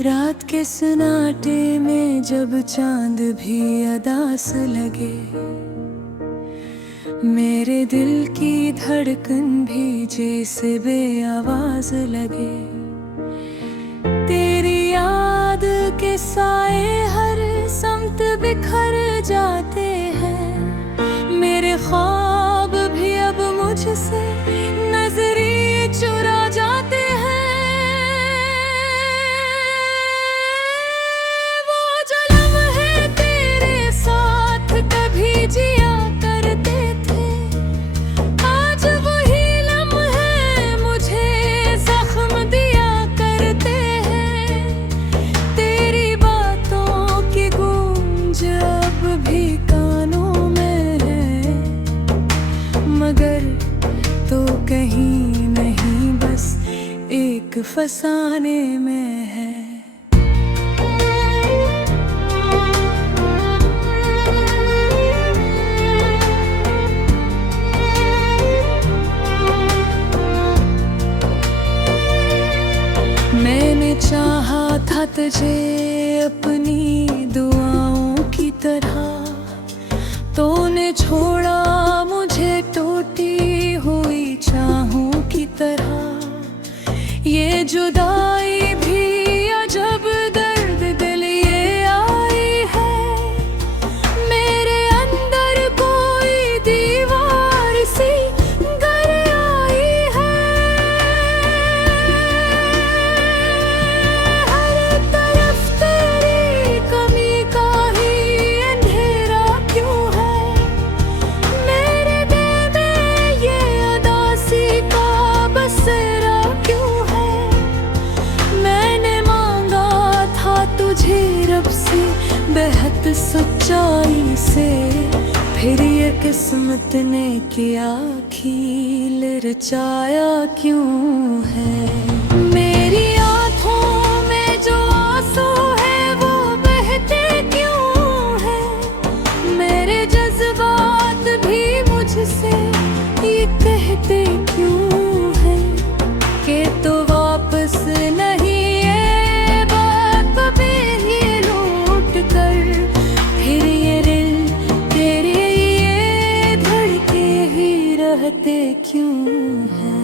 रात के सन्नाटे में जब चांद भी अदास लगे, मेरे दिल की धड़कन भी जैसे बेआवाज लगे। तेरी याद के साए हर समत बिखर जाते हैं, मेरे ख्वाब भी अब मुझसे नजरें चुरा जाते हैं। वो जो लम्हे तेरे साथ कभी जिया करते थे, आज वही लम्हे मुझे जख्म दिया करते हैं। तेरी बातों की गूंज अब भी कानों में है, मगर तो कहीं नहीं, बस एक फसाने में है। मैंने चाहा था तुझे अपनी दुआओं की तरह, तूने छोड़ा मुझे टूटी हुई चाहों की तरह। ये जुदाई भी अजब दर्द दिल ये आई है, मेरे अंदर कोई दीवार सी गर आई है। हर तरफ तेरी कमी का ही अंधेरा क्यों है, मेरे दिल में ये उदासी का बसेरा क्यों है। मैंने मांगा था तुझे रब से बेहद सच्चाई से, फिर ये किस्मत ने किया खील रचाया क्यों है। मेरी आँखों में जो आंसू है वो बहते क्यों है, मेरे जज्बात भी मुझसे ये कहते क्यों है कि तो वापस नहीं ये बात कभी ही लौट कर। फिर ये दिल तेरे ये धड़के ही रहते क्यों हैं।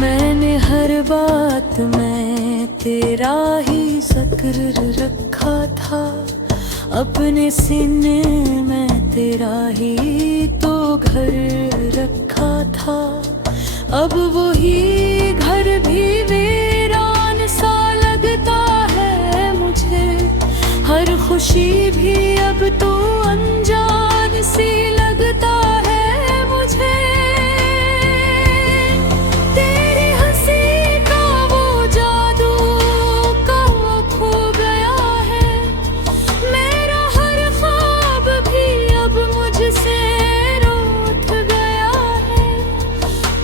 मैंने हर बात में तेरा ही जिक्र रखा था, अपने सीने में तेरा ही तो घर रखा था। अब वही घर भी वीरान सा लगता है मुझे, हर खुशी भी अब तो अनजान सी लगता है मुझे। तेरी हंसी का वो जादू कहाँ खो गया है, मेरा हर ख्वाब भी अब मुझसे रूठ गया है।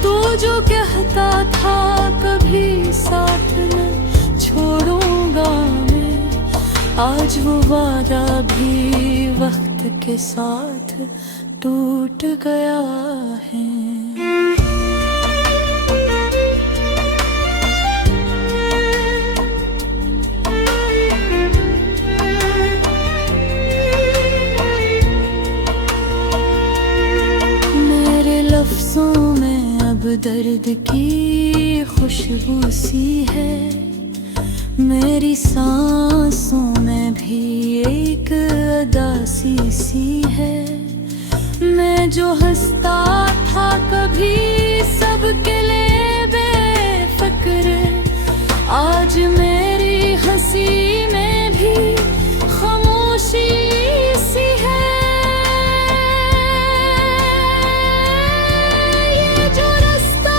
तू जो कहता था कभी साथ न छोड़ूंगा मैं, आज वो वादा भी वक्त के साथ टूट गया है। मेरे लफ्जों में अब दर्द की खुशबू सी है, मेरी सांसों में भी एक उदासी सी है। मैं जो हंसता था कभी सबके लिए बेफिक्र, आज मेरी हंसी में भी खामोशी सी है। ये जो रास्ता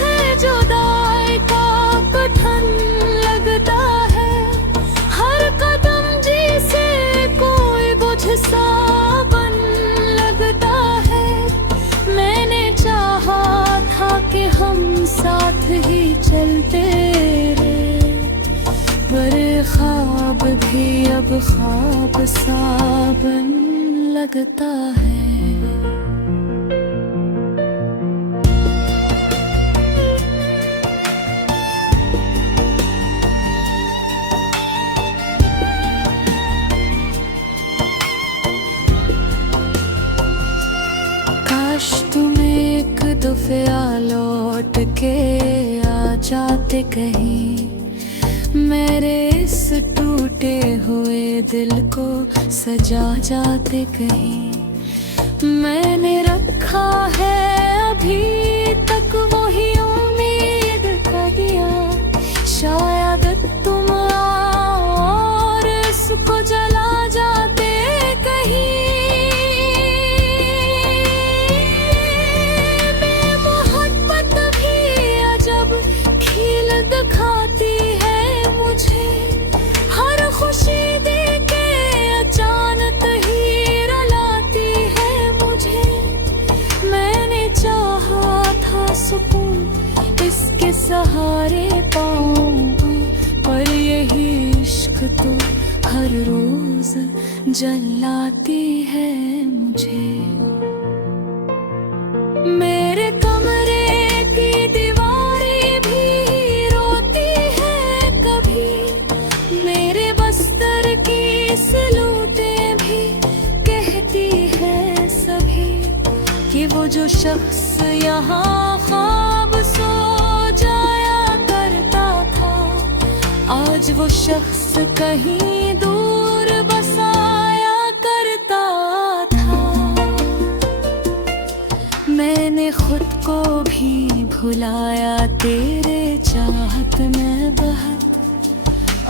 है जुदाई का कठिन लगता है, हर कदम जिसे कोई बोझ सा बन लगता है। मैंने चाहा था कि हम साथ ही चलते रहे, पर भी अब ख्वाब सा बन लगता है। काश तुम एक दफा लौट के आ जाते कहीं, मेरे इस टूटे हुए दिल को सजा जाते कहीं। मैंने रखा है अभी तक वही उम्मीद का दिया, शायद तुम और इसको जला जाते कहीं। बेमोहब्बत भी अजब खील दिखाती है मुझे, हर खुशी देके अचानक ही रुलाती है मुझे। मैंने चाहा था सुकून इसके सहारे पाऊं, पर यही इश्क तो हर रोज जलाती है मुझे। मेरे कमरे की दीवारें भी रोती है कभी, मेरे बस्तर की सलूटें भी कहती है सभी, कि वो जो शख्स यहाँ ख्वाब सो जाया करता था, आज वो शख्स कहीं दूर बसाया करता था। मैंने खुद को भी भुलाया तेरे चाहत में बहत,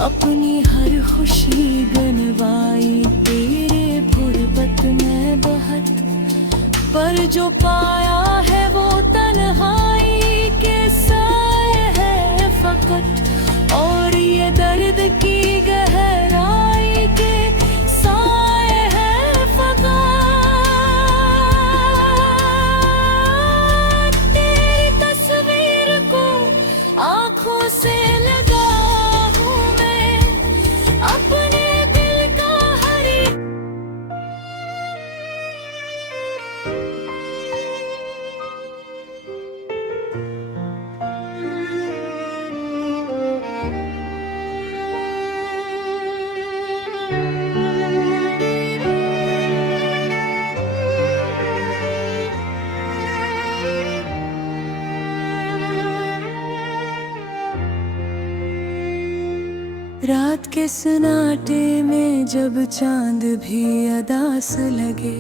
अपनी हर खुशी गनवाई तेरे गुर्बत में बहत। पर जो पाया है वो तन्हाई के साए है फकत, और ये दर्द की गहराई के साए है फकत। तेरी तस्वीर को आंखों से लगा हूँ मैं, अपने दिल का हर एक रात के सन्नाटे में जब चांद भी अदास लगे,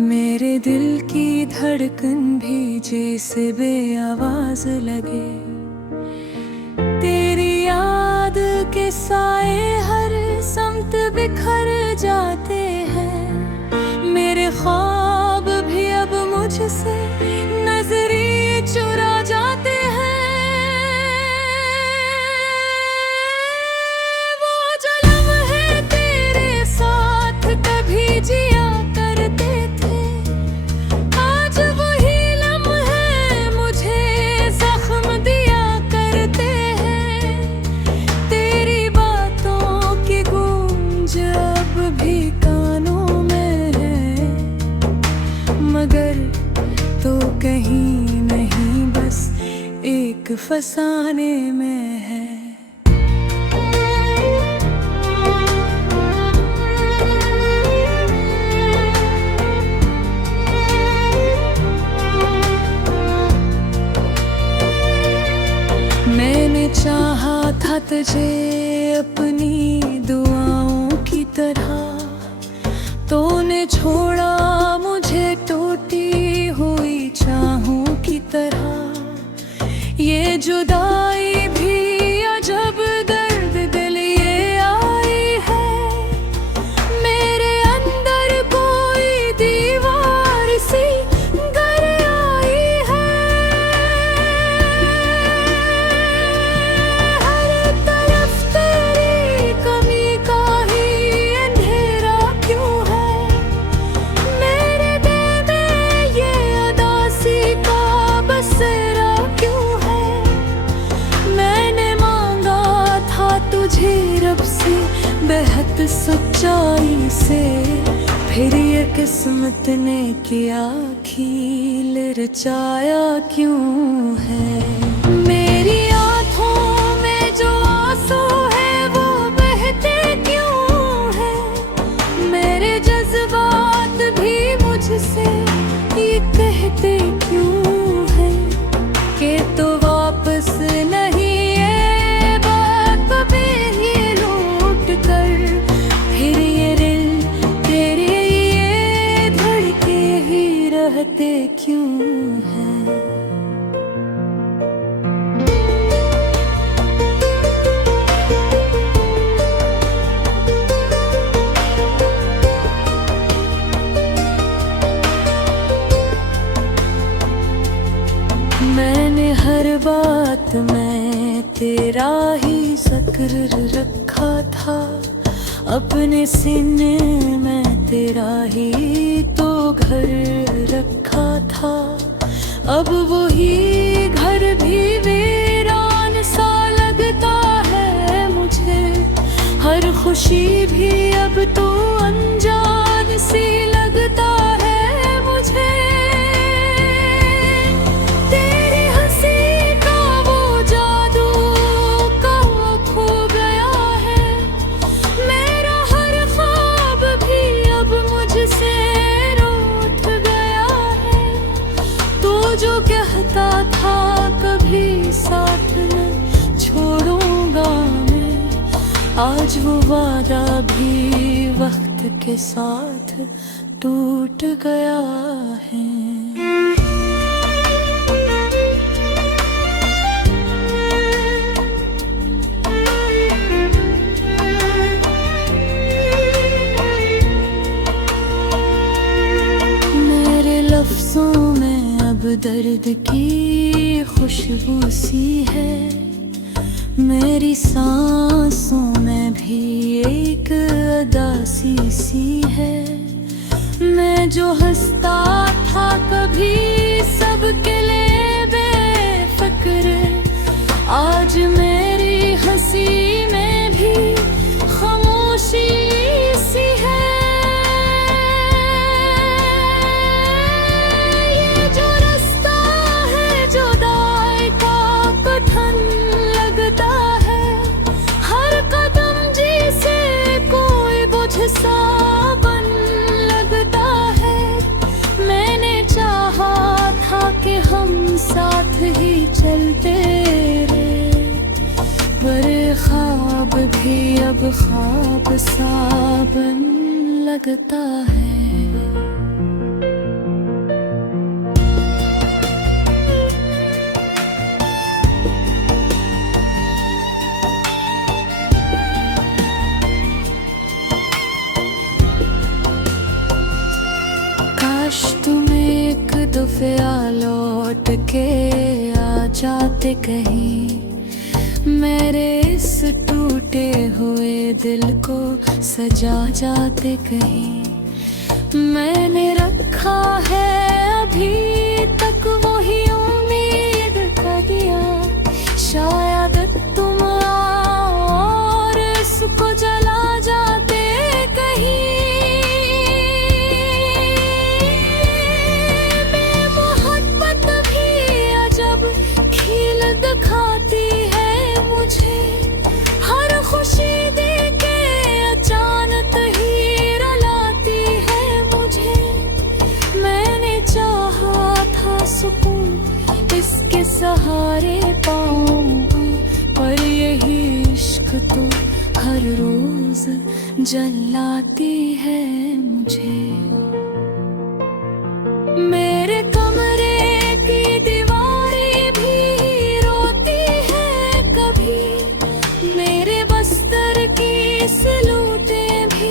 मेरे दिल की धड़कन भी जैसे बेआवाज लगे। तेरी याद के साए हर समत बिखर जाते हैं, मेरे ख्वाब भी अब मुझसे नजरे चुरा जाते हैं। जिया करते थे आज वही लम्हे मुझे जख्म दिया करते हैं। तेरी बातों की गूंज अब भी कानों में है, मगर तो कहीं नहीं बस एक फसाने में है। मैंने चाहा था तुझे अपनी दुआओं की तरह, तूने छोड़ा मुझे टूटी हुई चाहों की तरह। ये जुदाई भी अजब दर्द दिल ये आई है, मेरे अंदर कोई दीवार सी गर आई है। हर तरफ तेरी कमी का ही अंधेरा क्यों है, बहुत सच्चाई से, फिर ये किस्मत ने किया खील रचाया क्यों है। मेरी आँखों में जो आंसू है वो बहते क्यों है, मेरे जज्बात भी मुझसे ये कहते क्यों है कि तो वापस नहीं ये बात भी ही लूट कर, फिर ये दिल तेरे ये धड़के ही रहते क्यों है। मैंने हर बात में तेरा ही जिक्र रखा था, अपने सीने में तेरा ही तो घर रखा था। अब वही घर भी वीरान सा लगता है मुझे, हर खुशी भी अब तो अनजान सी लगता है मुझे। जो कहता था कभी साथ न छोड़ूंगा मैं, आज वो वादा भी वक्त के साथ टूट गया है। मेरे लफ्जों में अब दर्द की खुशबू सी है, मेरी सांसों में भी एक उदासी सी है। मैं जो हंसता था कभी सबके लिए बेफिक्र, आज मेरी हंसी में भी खामोशी सी है। सावन लगता है, मैंने चाहा था कि हम साथ ही चलते रहे, पर ख्वाब भी अब ख्वाब सावन लगता है। काश तुम एक दफा लौट के आ जाते कहीं, मेरे इस टूटे हुए दिल को सजा जाते कहीं। मैंने रखा है अभी तक वही उम्मीद का दिया, शायद तुम और इसको जला जाते कहीं। दिखाती है मुझे हर खुशी देके अचानक ही रुलाती है मुझे। मैंने चाहा था सुकून इसके सहारे पाऊंगा, पर यही इश्क तो हर रोज जलाती है मुझे। मेरे कमरे की दीवारें भी सलूटें भी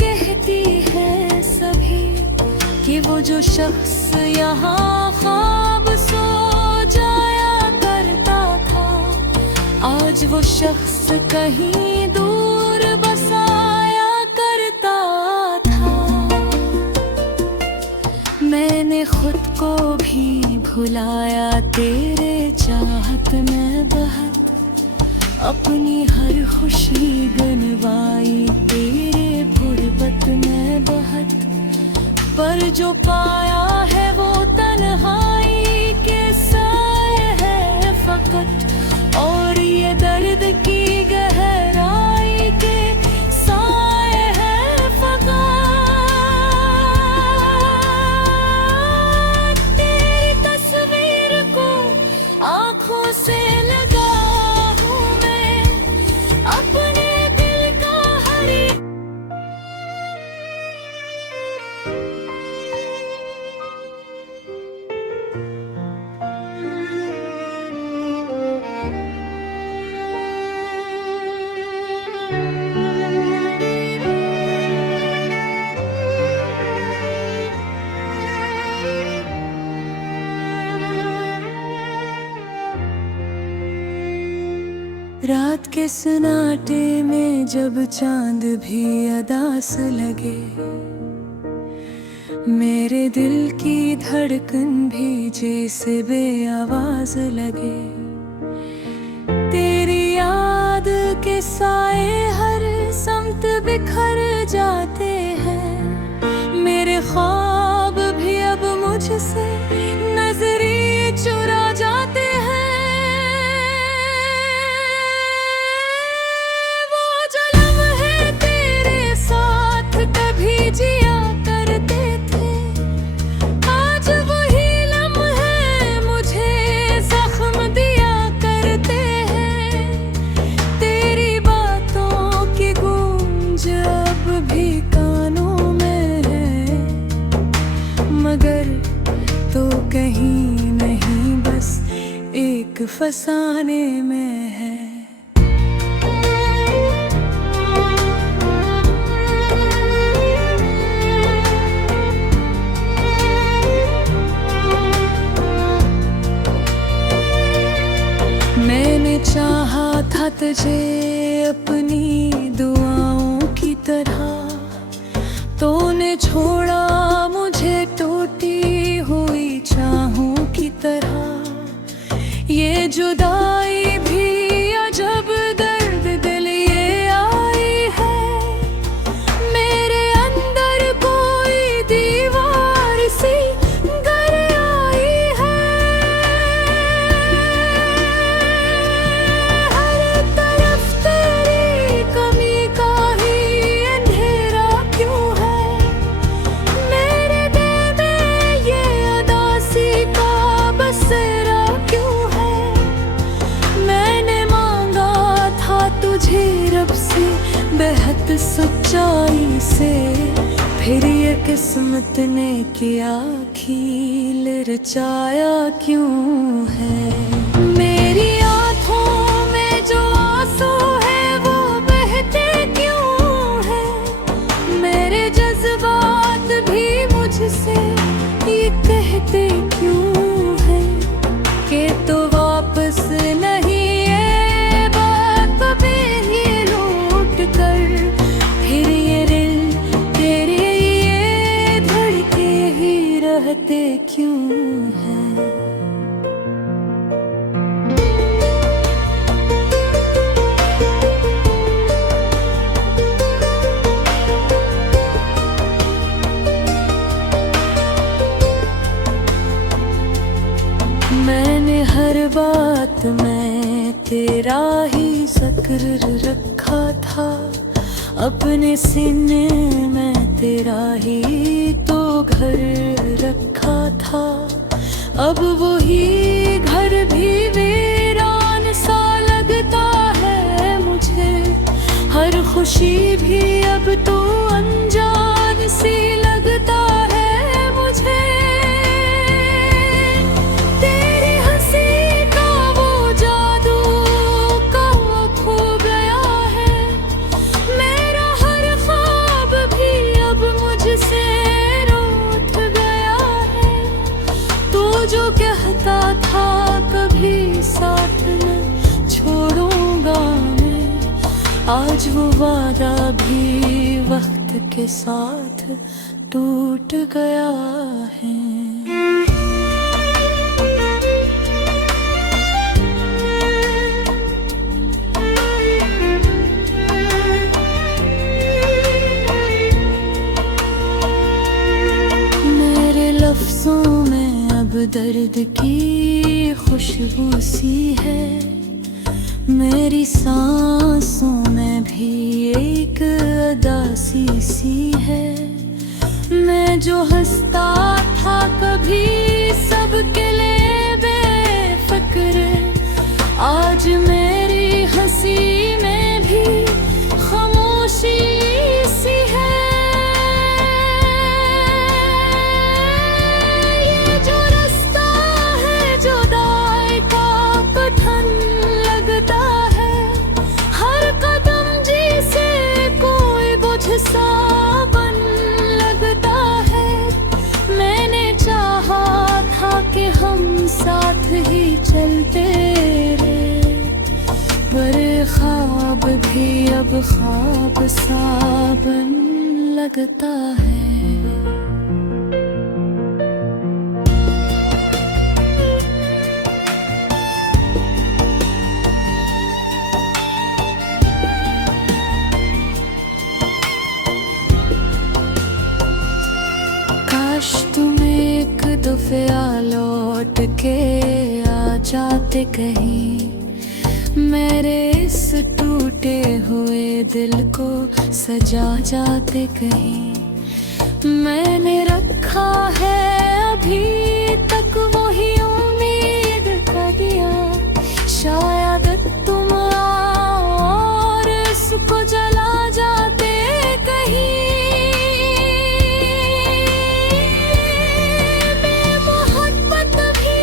कहती है सभी कि वो जो शख्स यहाँ ख्वाब सो जाया करता था, आज वो शख्स कहीं दूर बसाया करता था। मैंने खुद को भी भुलाया तेरे चाहत में बहुत, अपनी हर खुशी गनवाई। जो पाया है वो तन्हाई के साए है फकत, और ये दर्द की गहराई के साए है फकत। तेरी तस्वीर को आंखों से लगा हूँ मैं, अपने दिल का हर एक रात के सन्नाटे में जब चांद भी अदास लगे, मेरे दिल की धड़कन भी जैसे बेआवाज लगे। तेरी याद के साए हर समत बिखर जाते हैं, मेरे ख्वाब भी अब मुझसे नजरी चुरा जाते हैं। जिया करते थे आज वही लम्हे मुझे जख्म दिया करते हैं। तेरी बातों की गूंज अब भी कानों में है, मगर तो कहीं नहीं बस एक फसाने में है। मैंने चाहा था तुझे अपनी दुआओं की तरह, तूने छोड़ा मुझे टूटी हुई चाहों की तरह। ये जुदाई भी अजब दर्द दिल ये आई है, मेरे अंदर कोई दीवार सी गर आई है। रब से बेहद सच्चाई से, फिर ये किस्मत ने किया खील रचाया क्यों है। मेरी आँखों में जो आंसू है वो बहते क्यों है, मेरे जज्बात भी मुझसे ये कहते क्यों है कि तो वापस नहीं क्यों है। मैंने हर बात में तेरा ही जिक्र रखा था, अपने सीने में तेरा ही तो घर रखा था। अब वही घर भी वीरान सा लगता है मुझे, हर खुशी भी अब तो अनजान सी लगता है मुझे। तेरी हंसी का वो जादू कहाँ खो गया है, मेरा हर ख्वाब भी अब मुझसे रूठ गया है। तू जो कहता था कभी साथ न छोड़ूंगा मैं, आज वो वादा भी वक्त के साथ टूट गया है। दर्द की खुशबू सी है, मेरी सांसों में भी एक उदासी सी है। मैं जो हंसता था कभी सबके लिए बेफिक्र, आज मेरी हंसी में भी खामोशी सी है। ये जो रास्ता है जुदाई का कठिन लगता है, हर कदम जिसे कोई बोझ सा बन लगता है। मैंने चाहा था कि हम साथ ही चलते रहे, पर ख्वाब भी अब ख्वाब सा बन लगता है। काश तुम एक दफा लौट के आ जाते कहीं, मेरे इस टूटे हुए दिल को सजा जाते कहीं। मैंने रखा है अभी तक वही उम्मीद का दिया, शायद तुम और इसको जला जाते कहीं। बेमोहब्बत भी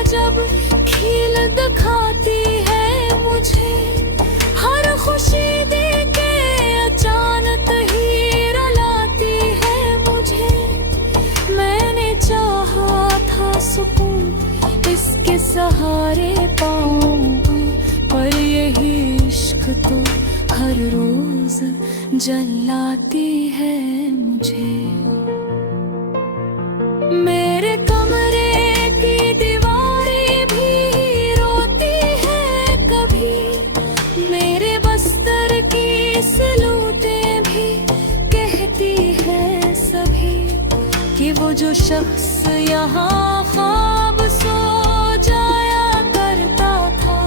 अजब खील दिखाती है मुझे, हर खुशी देके अचानक ही रुलाती है मुझे। मैंने चाहा था सुकून इसके सहारे पाऊंगा, पर यही इश्क तो हर रोज जलाती है मुझे। मेरे कमरे की दीवारें भी रोती है कभी, मेरे बस्तर की सलूटें भी कहती है सभी, कि वो जो शख्स यहाँ ख्वाब सो जाया करता था,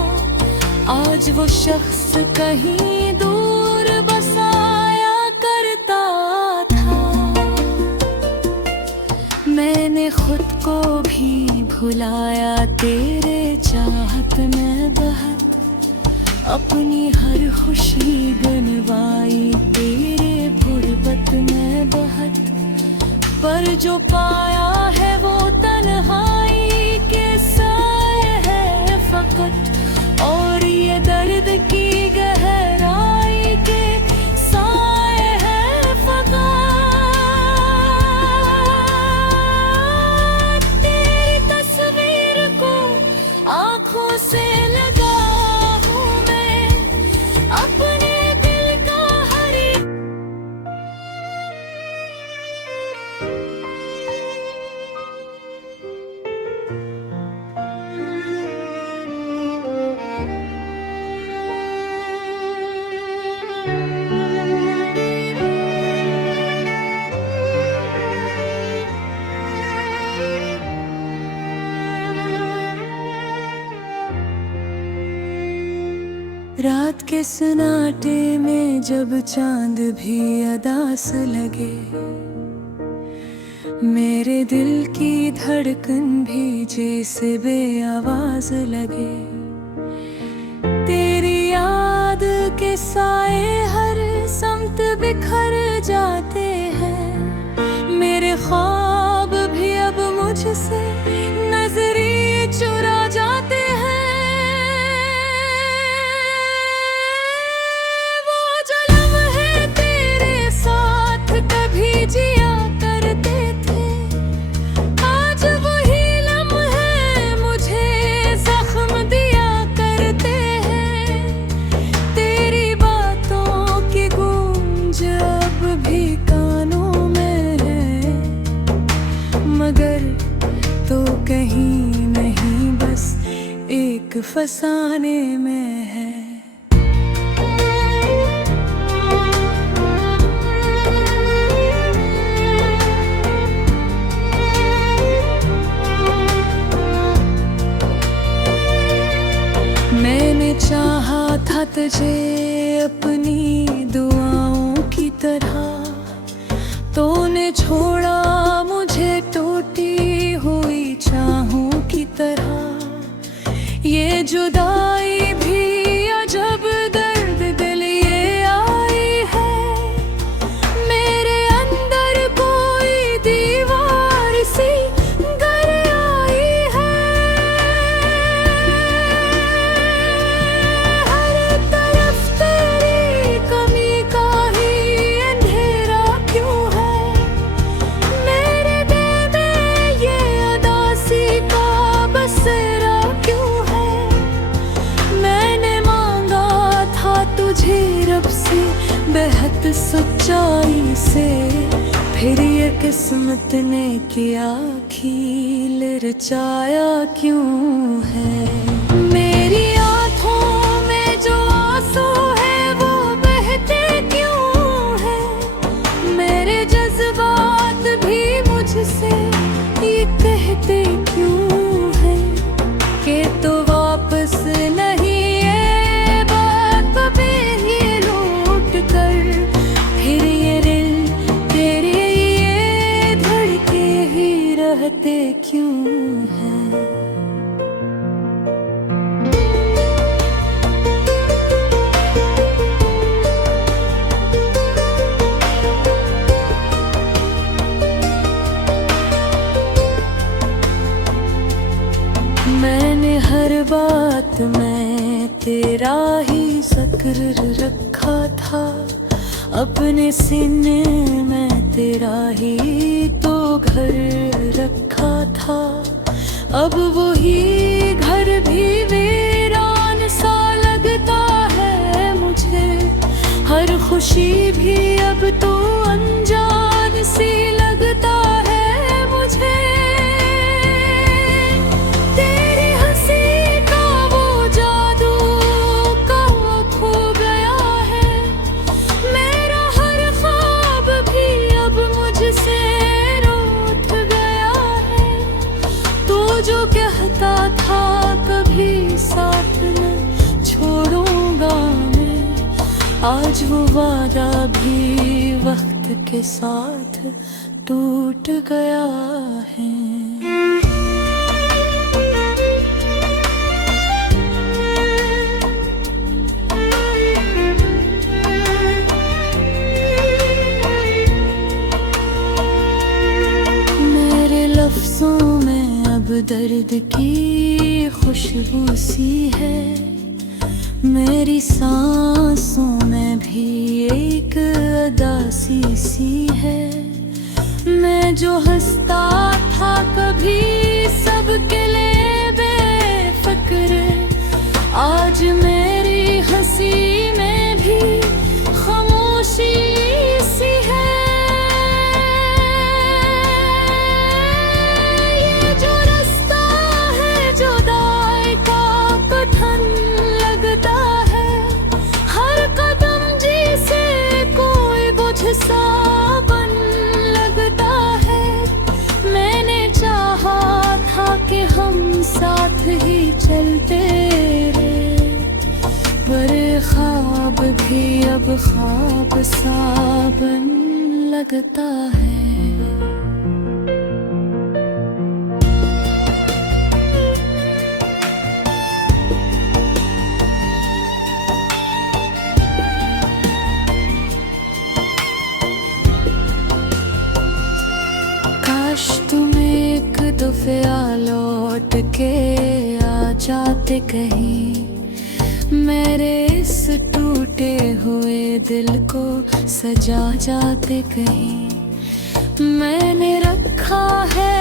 आज वो शख्स कहीं दूर बसाया करता था। मैंने खुद को भी भुलाया तेरे चाहत में बहुत, अपनी हर खुशी गनवाई तेरे गुर्बत में बहुत। पर जो पाया है वो तन्हाई के साए है फकत, और ये दर्द की गहराई के साए है फकत। तेरी तस्वीर को आंखों से लगा हूँ मैं, अपने दिल का हर एक रात के सन्नाटे में जब चांद भी अदास लगे, मेरे दिल की धड़कन भी जैसे बेआवाज लगे। तेरी याद के साए हर समत बिखर जाते हैं, मेरे ख्वाब भी अब मुझसे नजरें चुरा जाते हैं। जिया करते थे, आज वही लम्हे मुझे जख्म दिया करते हैं। तेरी बातों की गूंज अब भी कानों में है, मगर तो कहीं नहीं बस एक फसाने में है। तूने छोड़ा मुझे टूटी हुई चाहों की तरह। ये जुदाई भी अजब दर्द दिल ये आई है। मेरे अंदर कोई दीवार सी गर आई है। हर तरफ तेरी कमी का ही अंधेरा क्यों है। मेरे दिल में ये उदासी का बसेरा क्यों है। मैंने मांगा था तुझे रब से बेहद सच्चाई से, फिर ये किस्मत ने किया खील रचाया क्यों है। मेरी आँखों में जो आंसू है वो बहते क्यों है। मेरे जज्बात भी मुझसे ये कहते क्यों है कि तो वापस नहीं ये बात कभी ही लौट कर। फिर ये दिल तेरे ये धड़के ही रहते क्यों है। मैंने हर बात में तेरा ही जिक्र रखा था। अपने सीने में तेरा ही तो घर रखा था। अब वही घर भी वीरान सा लगता है मुझे। हर खुशी भी अब तो अनजान सी लगता है मुझे। तेरी हंसी का वो जादू कहाँ खो गया है। मेरा हर ख्वाब भी अब मुझसे रूठ गया है। तू जो कहता था कभी साथ न छोड़ूंगा मैं, आज वो वादा भी वक्त के साथ टूट गया है। मेरे लफ्जों में अब दर्द की खुशबू सी है। मेरी सांसों में भी एक उदासी सी है। मैं जो हंसता था कभी सबके लिए बेफिक्र, आज मेरी हंसी में भी खामोशी सी है। ये जो रास्ता है जुदाई का कठिन लगता है। हर कदम जिसे कोई बोझ सा बन लगता है। मैंने चाहा था कि हम साथ ही चलते रहे, पर ख्वाब भी अब ख्वाब सा बन लगता है। काश तुम एक दफा लौट के आ जाते कहीं। मेरे इस टूटे हुए दिल को सजा जाते कहीं। मैंने रखा है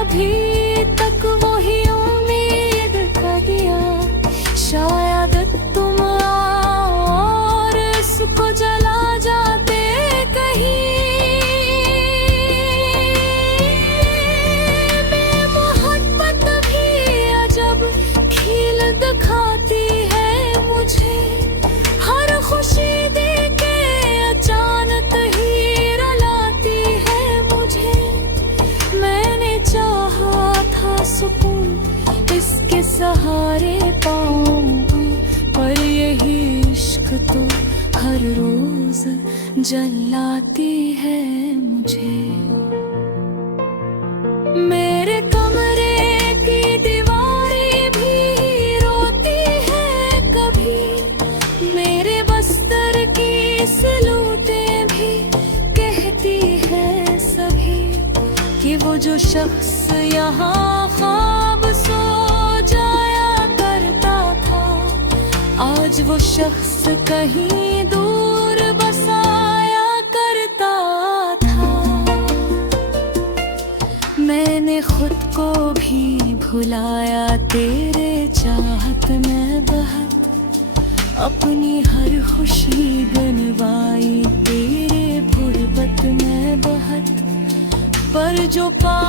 अभी तक वही उम्मीद का दिया। शायद तुम और इसको जला जाते कहीं। दिखाती है मुझे हर खुशी देके अचानक ही रुलाती है मुझे। मैंने चाहा था सुकून इसके सहारे पाऊं, पर यही इश्क तो हर रोज जलाती है मुझे। मेरे कमरे की दीवारें भी रोती है कभी, मेरे बस्तर की सिलूटें भी कहती है सभी कि वो जो शख्स यहाँ ख्वाब सो जाया करता था, आज वो शख्स कहीं दूर बसाया करता था। मैंने खुद को भी भुलाया तेरे चाहत में बहुत, अपनी हर खुशी गनवाई तेरे गुर्बत में बहुत। पर जो पा